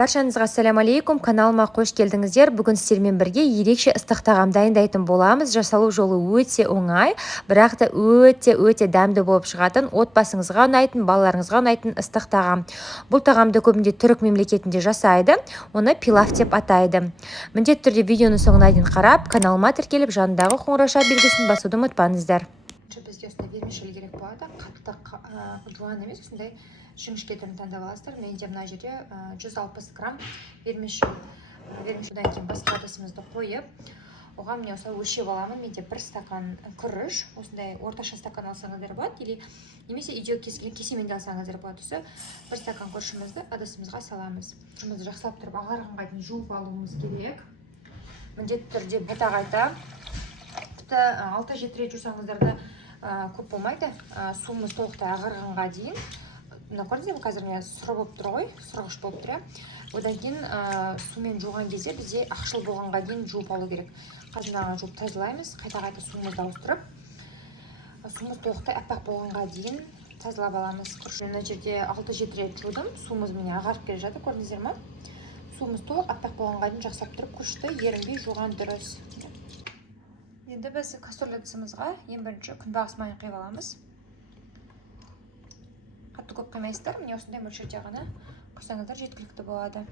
Баршаңызға ассалаумалейкум, каналыма қош келдіңіздер. Бүгін сіздермен бірге ерекше ыстық тағам дайындайтын боламыз. Жасалу жолы өте оңай, бірақ та өте дәмді болып шығатын, отбасыңызға ұнайтын, балаларыңызға ұнайтын ыстық тағам. Бұл тағамды көбінде түрік мемлекетінде жасайды, оны пилав деп атайды. Міндетті түрде видеоны соңына дейін қарап, каналыма тіркеліп, жанындағы қоңырау белгісін басуды ұмытпаңыздар. Бізде осындай вермишель керек болады, қатты жуан емес, осындай жіңішке түрін таңдап аласыздар. Менде мына жерде 160 грамм вермишель. Одан кейін басқа ыдысымызды қойып, оған мен осылай өлшеп аламын. Менде 1 стакан күріш, осындай орташа стакан алсаңыздар болады, немесе үйде кесемен де алсаңыздар болады. Осы 1 стакан күрішімізді ыдысымызға саламыз. Күрішімізді жақсылап тұрып ағарғанға дейін жуып алуымыз керек. Міндетті түрде қайта 6-7 рет жусаңыздар да көп болмайды. Суымыз толықтай ағарғанға дейін. Мына көрдіңіздер ме, қазір мен сұры болып тұр ғой, сұрғыш болып тұр. Одан кейін сумен жуған кезде бізде ақшыл болғанға дейін жуып алу керек. Қазір жуып тазалаймыз, қайта суымызды ауыстырып, суымыз толықтай аппақ болғанға дейін тазалап аламыз. Мына жерде 6-7 рет жудым, суымыз міне ағарып келе жатыр, көрдіңіздер ме? Суымыз толық аппақ болғанға дейін жақсылап тұрып, күрішті ерінбей жуған дұрыс. Енді біз кастрюля ыдысымызға ең бірінші күнбағыс майын құйып аламыз. Қатты көп қоймайсыздар, міне осындай мөлшерде ғана құйсаңыздар жеткілікті болады.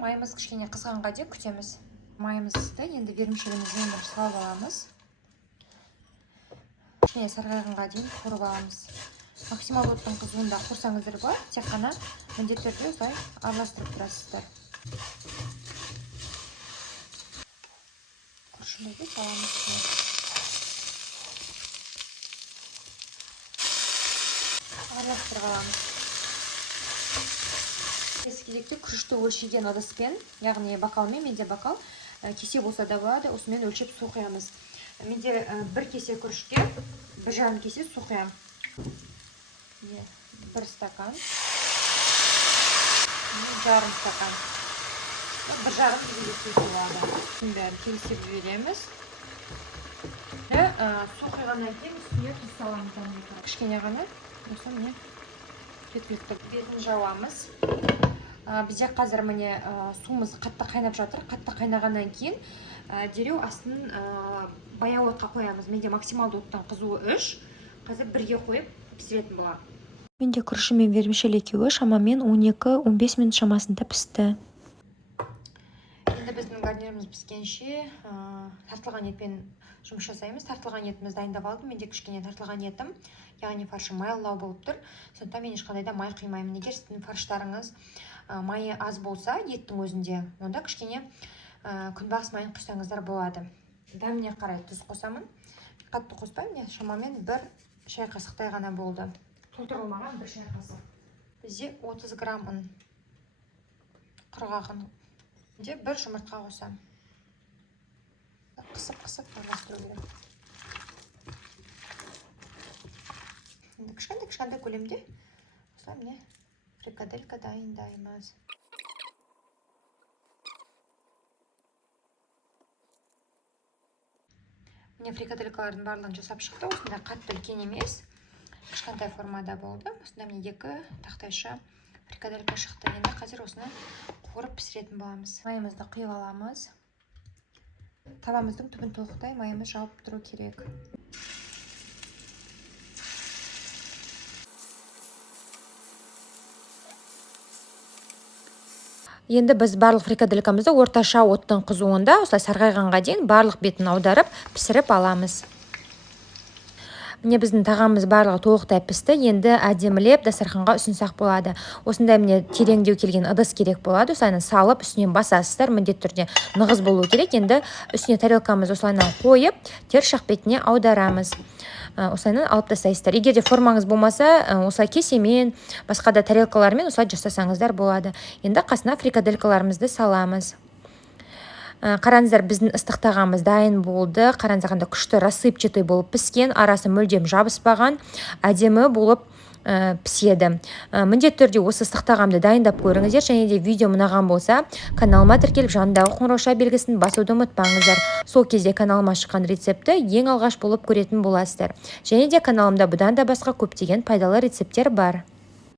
Майымыз кішкене қызғанға дейін күтеміз. Майымызды енді вермишелімізді салып аламыз. Кішкене сарғайғанға дейін қуырып аламыз. Максимал оттың қызуында қуырсаңыздар болады, тек қана міндетті түрде осылай араластырып тұрасыздар. Күрішімізді саламыз. Араластырып аламыз. Келесі кезекте күрішті өлшеген ыдыспен, яғни бокалмен, менде бокал, кесе болса да болады, осымен өлшеп су құямыз. Менде 1 кесе күрішке 1,5 кесе су құям. 1 стакан, 1,5 стакан, 1,5 кесе болады. Бәрін келісіп жібереміз. Су құйғаннан кейін үстіне тұз саламыз. Кішкене ғана, осы міне жеткілікті. Бетін жауамыз. Бізде қазір міне суымыз қатты қайнап жатыр. Қатты қайнағаннан кейін дереу астын баяу отқа қоямыз. Менде максималды оттың қызуы 3. Қазір 1-ге қойып пісіретін болам. Менде күріші мен вермишель екеуі шамамен 12-15 минут шамасында пісті. Енді біздің гарниріміз піскенше тартылған етпен жұмыс жасаймыз. Тартылған етімізді дайындап алдым. Менде кішкене тартылған етім, яғни фаршы майлау болып тұр. Сондықтан мен ешқандай да май құймаймын. Егер сіздің фарштарыңыз майы аз болса, еттің өзінде, онда кішкене күнбағыс майын құйсаңыздар болады. Дәміне қарай тұз қосамын. Қатты қоспаймын, шамамен 1 шай қасықтай ғана болды. Толтырылмаған 1 шай қасық. Бізде 30 грамм ұн құрғақ. 1 жұмыртқа қосам. Қысып араластыру керек. Енді кішкентай көлемде осылай міне фрикаделька дайындаймыз. Міне фрикаделькалардың барлығын жасап шықты. Осындай қатты үлкен емес, кішкентай формада болды. Осында міне 2 тақтайша фрикаделька шықты. Енді қазір осыны қуырып пісіретін боламыз. Майымызды құйып аламыз. Табамыздың түбін толықтай майымыз жауып тұру керек. Енді біз барлық фрикаделькамызды орташа оттың қызуында, осылай сарғайғанға дейін барлық бетін аударып, пісіріп аламыз. Міне біздің тағамымыз барлығы толықтай пісті. Енді әдемілеп дастарханға ұсынсақ болады. Осындай міне тереңдеу келген ыдыс керек болады. Осылайынан салып, үстінен басасыздар, міндетті түрде нығыз болу керек. Енді үстіне тарелкамыз осылайынан қойып, тер шақ бетіне аударамыз. Осылайынан алып тастайсыздар. Егер де формаңыз болмаса, осылай кесемен, басқа да тарелкалармен осылай жасасаңыздар болады. Енді қасына фрикаделькаларымызды саламыз. Қараңыздар, біздің ыстық тағамыз дайын болды. Қараңыздар, қандай күшті рассыпчатый болып піскен, арасы мүлдем жабыспаған, әдемі болып піседі. Міндетті түрде осы ыстық тағамды дайындап көріңіздер. Және де видео ұнаған болса, каналыма тіркеліп, жанындағы қоңырау белгісін басуды ұмытпаңыздар. Сол кезде каналыма шыққан рецепті ең алғаш болып көретін боласыздар. Және де каналымда бұдан да басқа көптеген пайдалы рецепттер бар.